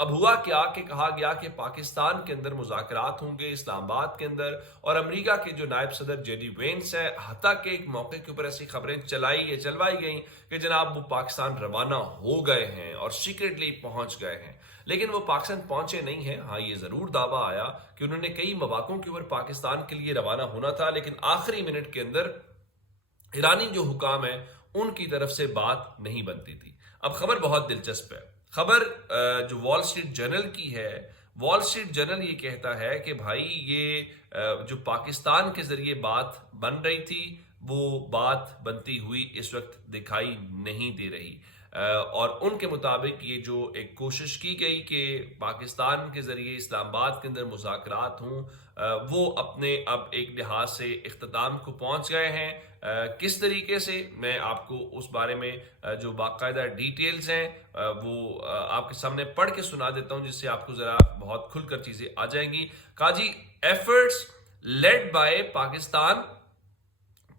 اب ہوا کیا کہ کہا گیا کہ پاکستان کے اندر مذاکرات ہوں گے اسلام آباد کے اندر، اور امریکہ کے جو نائب صدر جے ڈی وینس ہے، حتیٰ کہ ایک موقع کے اوپر ایسی خبریں چلوائی گئیں کہ جناب وہ پاکستان روانہ ہو گئے ہیں اور سیکریٹلی پہنچ گئے ہیں، لیکن وہ پاکستان پہنچے نہیں ہیں۔ ہاں یہ ضرور دعویٰ آیا کہ انہوں نے کئی مواقعوں کے اوپر پاکستان کے لیے روانہ ہونا تھا، لیکن آخری منٹ کے اندر ایرانی جو حکام ہیں ان کی طرف سے بات نہیں بنتی تھی۔ اب خبر بہت دلچسپ ہے، خبر جو وال اسٹریٹ جرنل کی ہے، وال اسٹریٹ جرنل یہ کہتا ہے کہ بھائی یہ جو پاکستان کے ذریعے بات بن رہی تھی وہ بات بنتی ہوئی اس وقت دکھائی نہیں دے رہی، اور ان کے مطابق یہ جو ایک کوشش کی گئی کہ پاکستان کے ذریعے اسلام آباد کے اندر مذاکرات ہوں، وہ اپنے اب ایک لحاظ سے اختتام کو پہنچ گئے ہیں۔ کس طریقے سے، میں آپ کو اس بارے میں جو باقاعدہ ڈیٹیلز ہیں وہ آپ کے سامنے پڑھ کے سنا دیتا ہوں، جس سے آپ کو ذرا بہت کھل کر چیزیں آ جائیں گی۔ کہا جی efforts led by Pakistan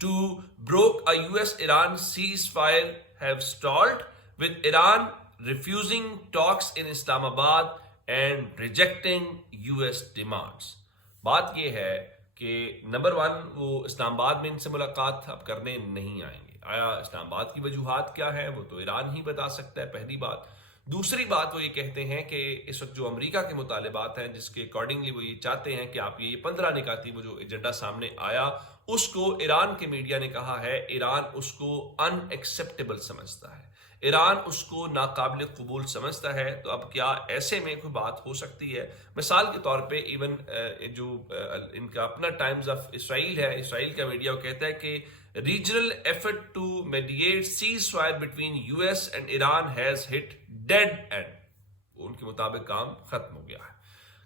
to broke a US-Iran ceasefire have stalled, with Iran refusing talks in Islamabad and rejecting US demands. بات یہ ہے کہ نمبر ون، وہ اسلام آباد میں ان سے ملاقات اب کرنے نہیں آئیں گے۔ آیا اسلام آباد کی وجوہات کیا ہیں وہ تو ایران ہی بتا سکتا ہے، پہلی بات۔ دوسری بات وہ یہ کہتے ہیں کہ اس وقت جو امریکہ کے مطالبات ہیں جس کے اکارڈنگلی وہ یہ چاہتے ہیں کہ آپ یہ 15 نکاتی وہ جو ایجنڈا سامنے آیا اس کو ایران کے میڈیا نے کہا ہے ایران اس کو ان ایکسیپٹیبل سمجھتا ہے، ایران اس کو ناقابل قبول سمجھتا ہے۔ تو اب کیا ایسے میں کوئی بات ہو سکتی ہے؟ مثال کے طور پہ ایون جو ان کا اپنا ٹائمز آف اسرائیل ہے، اسرائیل کا میڈیا وہ کہتا ہے کہ regional effort to mediate ceasefire between US and Iran has hit dead end. ان کے مطابق کام ختم ہو گیا ہے۔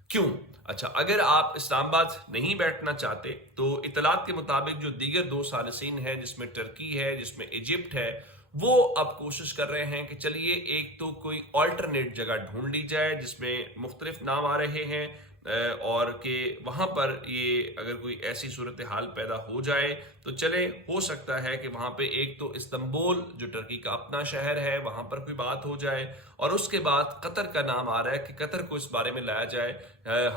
کیوں؟ اچھا، اگر آپ اسلام آباد نہیں بیٹھنا چاہتے تو اطلاعات کے مطابق جو دیگر دو ثالثین ہیں جس میں ترکی ہے، جس میں ایجپٹ ہے، وہ اب کوشش کر رہے ہیں کہ چلیے ایک تو کوئی آلٹرنیٹ جگہ ڈھونڈ لی جائے جس میں مختلف نام آ رہے ہیں، اور کہ وہاں پر یہ اگر کوئی ایسی صورتحال پیدا ہو جائے تو چلے ہو سکتا ہے کہ وہاں پہ ایک تو استنبول جو ٹرکی کا اپنا شہر ہے وہاں پر کوئی بات ہو جائے، اور اس کے بعد قطر کا نام آ رہا ہے کہ قطر کو اس بارے میں لایا جائے۔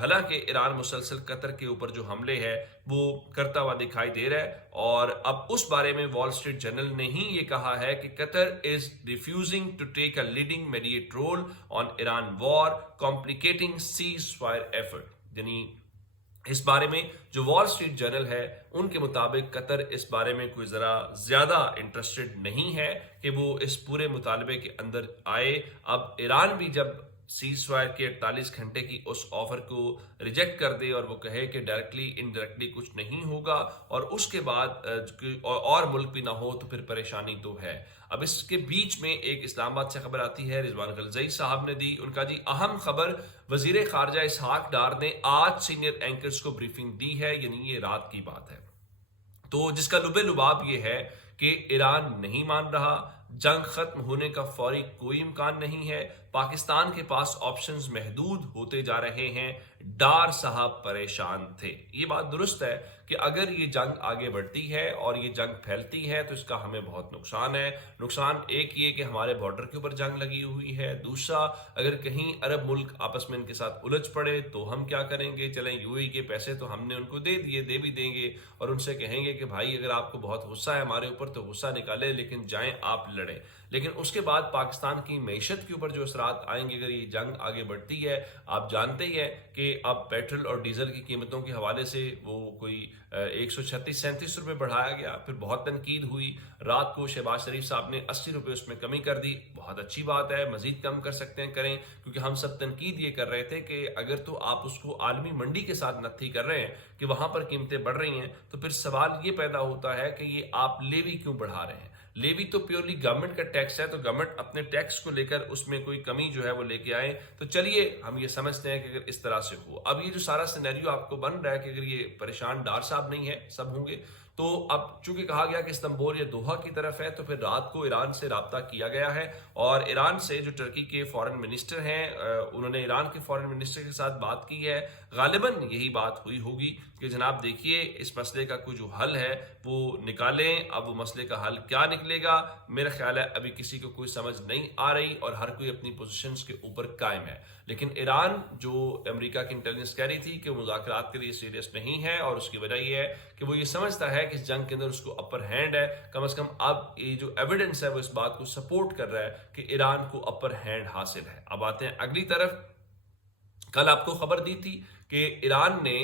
حالانکہ ایران مسلسل قطر کے اوپر جو حملے ہے وہ کرتا ہوا دکھائی دے رہا ہے، اور اب اس بارے میں وال اسٹریٹ جرنل نے ہی یہ کہا ہے کہ Qatar is refusing to take a leading mediator role on Iran war complicating ceasefire effort. یعنی اس بارے میں جو وال اسٹریٹ جرنل ہے ان کے مطابق قطر اس بارے میں کوئی ذرا زیادہ انٹرسٹڈ نہیں ہے کہ وہ اس پورے مطالبے کے اندر آئے۔ اب ایران بھی جب سیز فائر کے 48 گھنٹے کی اس آفر کو ریجیکٹ کر دے اور وہ کہے کہ ڈائریکٹلی انڈائریکٹلی کچھ نہیں ہوگا، اور اس کے بعد اور ملک بھی نہ ہو تو پھر پریشانی تو ہے۔ اب اس کے بیچ میں ایک اسلام آباد سے خبر آتی ہے، رضوان غلزئی صاحب نے دی، ان کا جی اہم خبر، وزیر خارجہ اسحاق ڈار نے آج سینئر اینکرز کو بریفنگ دی ہے، یعنی یہ رات کی بات ہے، تو جس کا لبے لباب یہ ہے کہ ایران نہیں مان رہا، جنگ ختم ہونے کا فوری کوئی امکان نہیں ہے، پاکستان کے پاس آپشنز محدود ہوتے جا رہے ہیں، ڈار صاحب پریشان تھے۔ یہ بات درست ہے کہ اگر یہ جنگ آگے بڑھتی ہے اور یہ جنگ پھیلتی ہے تو اس کا ہمیں بہت نقصان ہے۔ نقصان ایک یہ کہ ہمارے بارڈر کے اوپر جنگ لگی ہوئی ہے، دوسرا اگر کہیں عرب ملک آپس میں ان کے ساتھ الجھ پڑے تو ہم کیا کریں گے؟ چلیں یو اے کے پیسے تو ہم نے ان کو دے دیے، دے بھی دیں گے، اور ان سے کہیں گے کہ بھائی اگر آپ کو بہت غصہ ہے ہمارے اوپر تو غصہ نکالیں لیکن جائیں آپ لڑیں۔ لیکن اس کے بعد پاکستان کی معیشت کے اوپر جو اثرات آئیں گے اگر یہ جنگ آگے بڑھتی ہے، آپ جانتے ہی ہیں کہ اب پیٹرول اور ڈیزل کی قیمتوں کے حوالے سے وہ کوئی 136-37 روپے بڑھایا گیا، پھر بہت تنقید ہوئی، رات کو شہباز شریف صاحب نے 80 روپے اس میں کمی کر دی، بہت اچھی بات ہے، مزید کم کر سکتے ہیں کریں، کیونکہ ہم سب تنقید یہ کر رہے تھے کہ اگر تو آپ اس کو عالمی منڈی کے ساتھ نتھی کر رہے ہیں کہ وہاں پر قیمتیں بڑھ رہی ہیں تو پھر سوال یہ پیدا ہوتا ہے کہ یہ آپ لیوی کیوں بڑھا رہے ہیں؟ لیوی تو پیورلی گورنمنٹ کا ٹیکس ہے، تو گورنمنٹ اپنے ٹیکس کو لے کر اس میں کوئی کمی جو ہے وہ لے کے آئے، تو چلیے ہم یہ سمجھتے ہیں کہ اگر اس طرح سے ہو، اب یہ جو سارا سینیریو آپ کو بن رہا ہے کہ اگر یہ پریشان ڈار صاحب نہیں ہے سب ہوں گے، تو اب چونکہ کہا گیا کہ استنبول یا دوحہ کی طرف ہے تو پھر رات کو ایران سے رابطہ کیا گیا ہے، اور ایران سے جو ٹرکی کے فارن منسٹر ہیں انہوں نے ایران کے فارن منسٹر کے ساتھ بات کی ہے، غالباً یہی بات ہوئی ہوگی کہ جناب دیکھیے اس مسئلے کا کوئی جو حل ہے وہ نکالیں۔ اب وہ مسئلے کا حل کیا نکلے گا میرا خیال ہے ابھی کسی کو کوئی سمجھ نہیں آ رہی، اور ہر کوئی اپنی پوزیشنز کے اوپر قائم ہے، لیکن ایران جو امریکہ کی انٹیلیجنس کہہ رہی تھی کہ وہ مذاکرات کے لیے سیریس نہیں ہے، اور اس کی وجہ یہ ہے کہ وہ یہ سمجھتا ہے کہ اس جنگ کے اندر اس کو اپر ہینڈ ہے. کم از کم اب یہ جو ایویڈنس ہے وہ اس بات کو سپورٹ کر رہا ہے کہ ایران کو اپر ہینڈ حاصل ہے. اب آتے ہیں اگلی طرف. کل آپ کو خبر دی تھی کہ ایران نے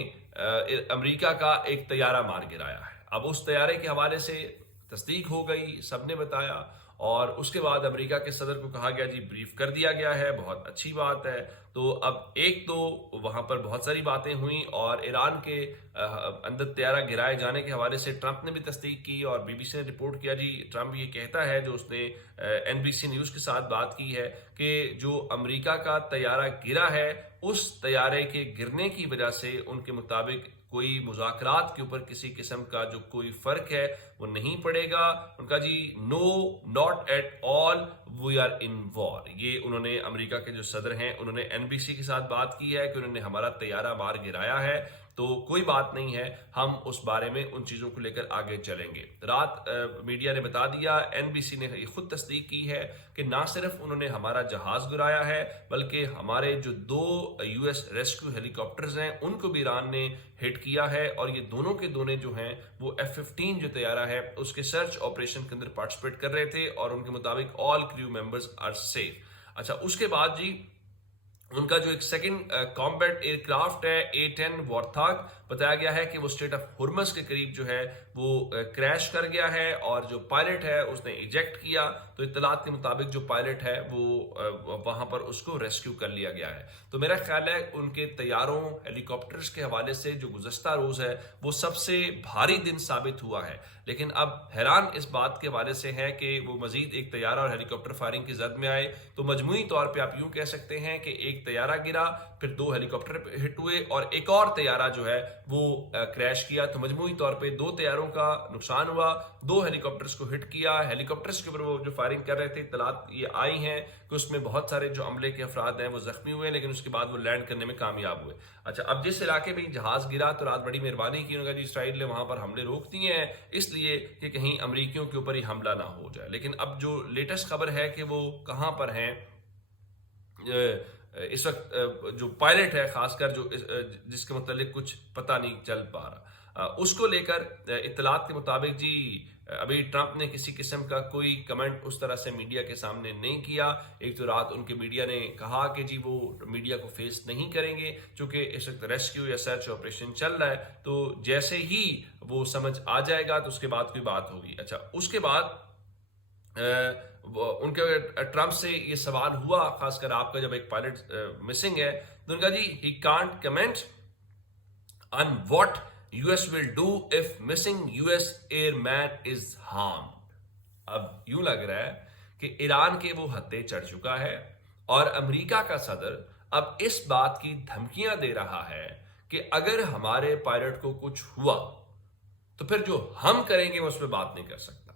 امریکہ کا ایک طیارہ مار گرایا ہے. اب اس طیارے کے حوالے سے تصدیق ہو گئی، سب نے بتایا، اور اس کے بعد امریکہ کے صدر کو کہا گیا جی بریف کر دیا گیا ہے، بہت اچھی بات ہے. تو اب ایک تو وہاں پر بہت ساری باتیں ہوئیں، اور ایران کے اندر طیارہ گرائے جانے کے حوالے سے ٹرمپ نے بھی تصدیق کی، اور بی بی سی نے رپورٹ کیا جی ٹرمپ یہ کہتا ہے، جو اس نے این بی سی نیوز کے ساتھ بات کی ہے، کہ جو امریکہ کا طیارہ گرا ہے اس طیارے کے گرنے کی وجہ سے ان کے مطابق کوئی مذاکرات کے اوپر کسی قسم کا جو کوئی فرق ہے وہ نہیں پڑے گا. ان کا جی no not at all we are in war. یہ انہوں نے امریکہ کے جو صدر ہیں انہوں نے این بی سی کے ساتھ بات کی ہے کہ انہوں نے ہمارا طیارہ مار گرایا ہے، تو کوئی بات نہیں ہے، ہم اس بارے میں ان چیزوں کو لے کر آگے چلیں گے. رات میڈیا نے بتا دیا، این بی سی نے یہ خود تصدیق کی ہے کہ نہ صرف انہوں نے ہمارا جہاز گرایا ہے، بلکہ ہمارے جو 2 یو ایس ریسکیو ہیلی کاپٹرز ہیں ان کو بھی ایران نے ہٹ کیا ہے، اور یہ دونوں کے دونوں جو ہیں وہ F-15 جو طیارہ ہے اس کے سرچ آپریشن کے اندر پارٹیسپیٹ کر رہے تھے، اور ان کے مطابق آل کریو ممبرز آر سیف. اچھا، اس کے بعد جی ان کا جو ایک سیکنڈ کامبیٹ ایئر کرافٹ ہے A-10 وارتھاگ، بتایا گیا ہے کہ وہ اسٹریٹ آف ہرمز کے قریب جو ہے وہ کریش کر گیا ہے، اور جو پائلٹ ہے اس نے ایجیکٹ کیا. تو اطلاعات کے مطابق جو پائلٹ ہے وہ وہاں پر اس کو ریسکیو کر لیا گیا ہے. تو میرا خیال ہے ان کے طیاروں ہیلی کاپٹرز کے حوالے سے جو گزشتہ روز ہے وہ سب سے بھاری دن ثابت ہوا ہے. لیکن اب حیران اس بات کے حوالے سے ہے کہ وہ مزید ایک طیارہ اور ہیلی کاپٹر فائرنگ کی زد میں آئے. تو مجموعی طور پہ آپ یوں کہہ سکتے ہیں کہ ایک طیارہ گرا، پھر 2 ہیلی کاپٹر ہٹ ہوئے، اور ایک اور طیارہ جو ہے وہ کریش کیا. تو مجموعی طور پہ 2 طیاروں کا نقصان ہوا، 2 ہیلی کاپٹرز کو ہٹ کیا. ہیلی کاپٹرز کے اوپر وہ جو فائرنگ کر رہے تھے اطلاعات یہ آئی ہیں کہ اس میں بہت سارے جو عملے کے افراد ہیں وہ زخمی ہوئے، لیکن اس کے بعد وہ لینڈ کرنے میں کامیاب ہوئے. اچھا، اب جس علاقے میں جہاز گرا تو رات بڑی مہربانی کی انہوں نے جی اسرائیل نے وہاں پر حملے روک دیے ہیں اس لیے کہ کہیں امریکیوں کے اوپر ہی حملہ نہ ہو جائے. لیکن اب جو لیٹسٹ خبر ہے کہ وہ کہاں پر ہیں اس وقت، جو پائلٹ ہے خاص کر جو جس کے متعلق کچھ پتہ نہیں چل پا رہا، اس کو لے کر اطلاعات کے مطابق جی ابھی ٹرمپ نے کسی قسم کا کوئی کمنٹ اس طرح سے میڈیا کے سامنے نہیں کیا. ایک تو رات ان کے میڈیا نے کہا کہ جی وہ میڈیا کو فیس نہیں کریں گے چونکہ اس وقت ریسکیو یا سرچ آپریشن چل رہا ہے، تو جیسے ہی وہ سمجھ آ جائے گا تو اس کے بعد کوئی بات ہوگی. اچھا، اس کے بعد ان کے ٹرمپ سے یہ سوال ہوا، خاص کر آپ کا جب ایک پائلٹ مسنگ ہے تو ان کا جی he can't comment on what US will do if missing US airman is harmed. اب یوں لگ رہا ہے کہ ایران کے وہ ہتھے چڑھ چکا ہے، اور امریکہ کا صدر اب اس بات کی دھمکیاں دے رہا ہے کہ اگر ہمارے پائلٹ کو کچھ ہوا تو پھر جو ہم کریں گے اس پہ بات نہیں کر سکتا.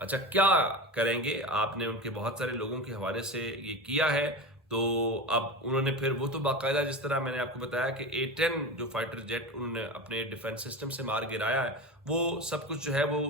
اچھا، کیا کریں گے؟ آپ نے ان کے بہت سارے لوگوں کے حوالے سے یہ کیا ہے. تو اب انہوں نے پھر وہ تو باقاعدہ جس طرح میں نے آپ کو بتایا کہ A-10 جو فائٹر جیٹ انہوں نے اپنے ڈیفنس سسٹم سے مار گرایا ہے، وہ سب کچھ جو ہے وہ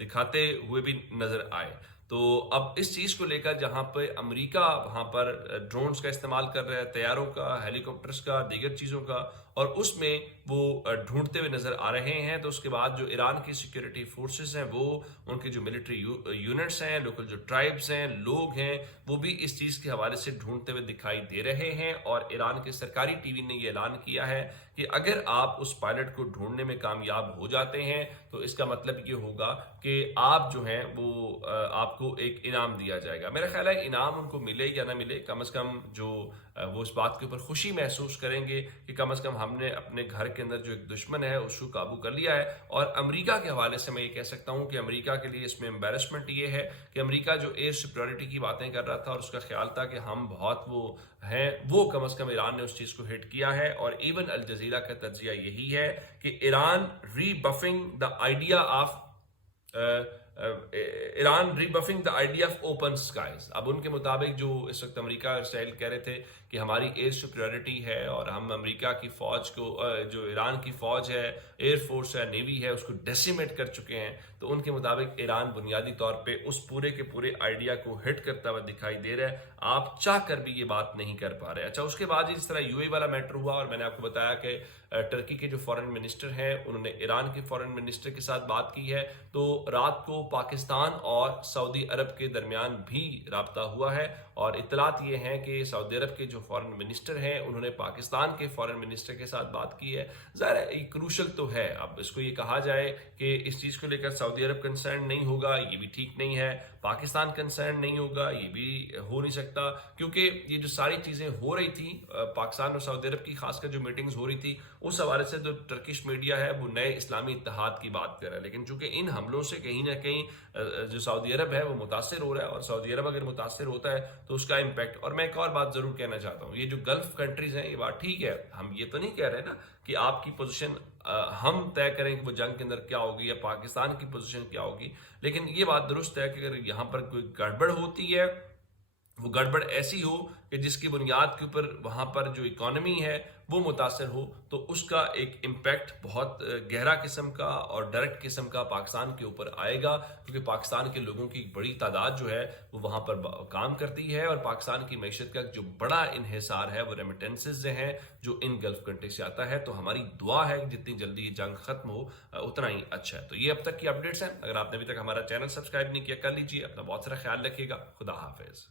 دکھاتے ہوئے بھی نظر آئے. تو اب اس چیز کو لے کر جہاں پہ امریکہ وہاں پر ڈرونز کا استعمال کر رہا ہے، طیاروں کا، ہیلی کاپٹرز کا، دیگر چیزوں کا، اور اس میں وہ ڈھونڈتے ہوئے نظر آ رہے ہیں. تو اس کے بعد جو ایران کی سیکیورٹی فورسز ہیں، وہ ان کے جو ملٹری یونٹس ہیں، لوکل جو ٹرائبز ہیں، لوگ ہیں، وہ بھی اس چیز کے حوالے سے ڈھونڈتے ہوئے دکھائی دے رہے ہیں. اور ایران کے سرکاری ٹی وی نے یہ اعلان کیا ہے کہ اگر آپ اس پائلٹ کو ڈھونڈنے میں کامیاب ہو جاتے ہیں تو اس کا مطلب یہ ہوگا کہ آپ جو ہیں وہ آپ کو ایک انعام دیا جائے گا. میرا خیال ہے انعام ان کو ملے یا نہ ملے، کم از کم جو وہ اس بات کے اوپر خوشی محسوس کریں گے کہ کم از کم ہم نے اپنے گھر کے اندر جو ایک دشمن ہے اس کو قابو کر لیا ہے. اور امریکہ کے حوالے سے میں یہ کہہ سکتا ہوں کہ امریکہ کے لیے اس میں امبیرسمنٹ یہ ہے کہ امریکہ جو ایئر سپیورٹی کی باتیں کر رہا تھا اور اس کا خیال تھا کہ ہم بہت وہ ہیں، وہ کم از کم ایران نے اس چیز کو ہٹ کیا ہے. اور ایون الجزیرہ کا تجزیہ یہی ہے کہ Iran rebuffing the idea of Iran rebuffing the idea of open skies. اب ان کے مطابق جو اس وقت امریکہ اور اسرائیل کہہ رہے تھے کہ ہماری ایئر سپریورٹی ہے اور ہم امریکہ کی فوج کو جو ایران کی فوج ہے، ایئر فورس ہے، نیوی ہے، اس کو ڈیسیمیٹ کر چکے ہیں. تو ان کے مطابق ایران بنیادی طور پہ اس پورے کے پورے آئیڈیا کو ہٹ کرتا ہوا دکھائی دے رہا ہے. آپ چاہ کر بھی یہ بات نہیں کر پا رہے. اچھا، اس کے بعد جس طرح یو اے والا میٹر ہوا اور میں نے آپ کو بتایا کہ ٹرکی کے جو فارن منسٹر ہیں انہوں نے ایران کے فارن منسٹر کے ساتھ بات کی ہے. تو رات کو پاکستان اور سعودی عرب کے درمیان بھی رابطہ ہوا ہے اور اطلاعات یہ ہیں کہ سعودی عرب کے جو فارن منسٹر ہیں انہوں نے پاکستان کے فارن منسٹر کے ساتھ بات کی ہے. ظاہر ہے یہ کروشل تو ہے. اب اس کو یہ کہا جائے کہ اس چیز کو لے کر سعودی عرب کنسرن نہیں ہوگا، یہ بھی ٹھیک نہیں ہے. پاکستان کنسرن نہیں ہوگا، یہ بھی ہو نہیں سکتا، کیونکہ یہ جو ساری چیزیں ہو رہی تھی پاکستان اور سعودی عرب کی، خاص کر جو میٹنگز ہو رہی تھی، اس حوالے سے جو ٹرکش میڈیا ہے وہ نئے اسلامی اتحاد کی بات کر رہا ہے. لیکن چونکہ ان حملوں سے کہیں نہ کہیں جو سعودی عرب ہے وہ متاثر ہو رہا ہے، اور سعودی عرب اگر متاثر ہوتا ہے تو اس کا امپیکٹ. اور میں ایک اور بات ضرور کہنا چاہتا ہوں، یہ جو گلف کنٹریز ہیں، یہ بات ٹھیک ہے، ہم یہ تو نہیں کہہ رہے نا کہ آپ کی پوزیشن ہم طے کریں کہ وہ جنگ کے اندر کیا ہوگی یا پاکستان کی پوزیشن کیا ہوگی. لیکن یہ بات درست ہے کہ اگر یہاں پر کوئی گڑبڑ ہوتی ہے، وہ گڑبڑ ایسی ہو کہ جس کی بنیاد کے اوپر وہاں پر جو اکانومی ہے وہ متاثر ہو، تو اس کا ایک امپیکٹ بہت گہرا قسم کا اور ڈائریکٹ قسم کا پاکستان کے اوپر آئے گا، کیونکہ پاکستان کے لوگوں کی بڑی تعداد جو ہے وہ وہاں پر کام کرتی ہے، اور پاکستان کی معیشت کا جو بڑا انحصار ہے وہ ریمیٹنسز سے ہیں جو ان گلف کنٹری سے آتا ہے. تو ہماری دعا ہے کہ جتنی جلدی یہ جنگ ختم ہو اتنا ہی اچھا ہے. تو یہ اب تک کی اپڈیٹس ہیں. اگر آپ نے ابھی تک ہمارا چینل سبسکرائب نہیں کیا، کر لیجیے. اپنا بہت سارا خیال رکھیے گا. خدا حافظ.